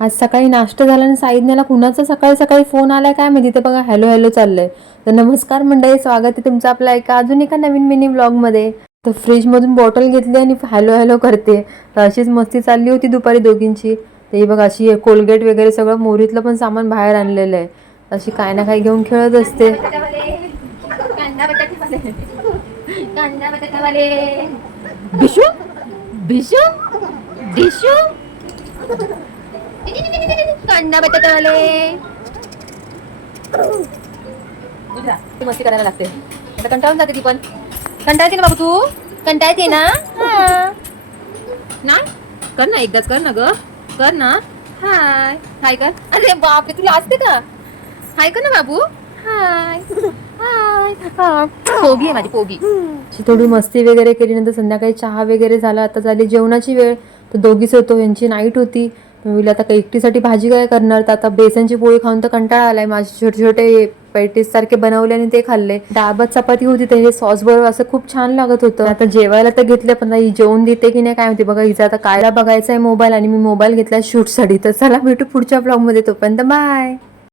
आज सकाळी नाश्ता झाला आणि साईदनेला कुणाचा सकाळी सकाळी फोन आलाय काय माहिती. ते बघा हॅलो हॅलो चाललंय. तर नमस्कार मंडळी, स्वागत आहे तुमचं आपल्या अजून एका नवीन मिनी ब्लॉगमध्ये. तर फ्रीजमधून बॉटल घेतली आणि हॅलो हॅलो करते. तर अशीच मस्ती चालली होती दुपारी दोघींची. तर ही बघा अशी कोलगेट वगैरे सगळं मोरीतलं पण सामान बाहेर आणलेलं आहे. अशी काय ना काय घेऊन खेळत असते. बिशू बिशू बिशू कांदा बटाटावाले मस्ती करायला लागते. आता कंटाळून जाते ती पण. कंटाळते ना बाबू तू? कंटाळते ना? ना कर ना, एकदाच कर ना ग, कर ना. हाय हाय कर. अरे बापरे, तुला असते का? हाय कर ना बाबू. हाय हाय. पोगी आहे माझी पोगी. थोडी मस्ती वगैरे केली. नंतर संध्याकाळी चहा वगैरे झाला. आता झाली जेवणाची वेळ. तर दोघीच होतो, यांची नाईट होती. मी आता काही एकटीसाठी भाजी काय करणार. तर आता बेसनची पोळी खाऊन तर कंटाळा आलाय. माझे छोटे छोटे पॅटीस सारखे बनवले आणि ते खाल्ले. डाळ चपाती होती, ते सॉस बरोबर असं खूप छान लागत होतं. आता जेवायला तर घेतलं, पण ही जेवण देते की नाही काय माहिती. बघा हिचा आता कायला बघायचा आहे मोबाईल, आणि मी मोबाईल घेतला शूटसाठी. तर चला भेटू पुढच्या ब्लॉग मध्ये. तोपर्यंत बाय.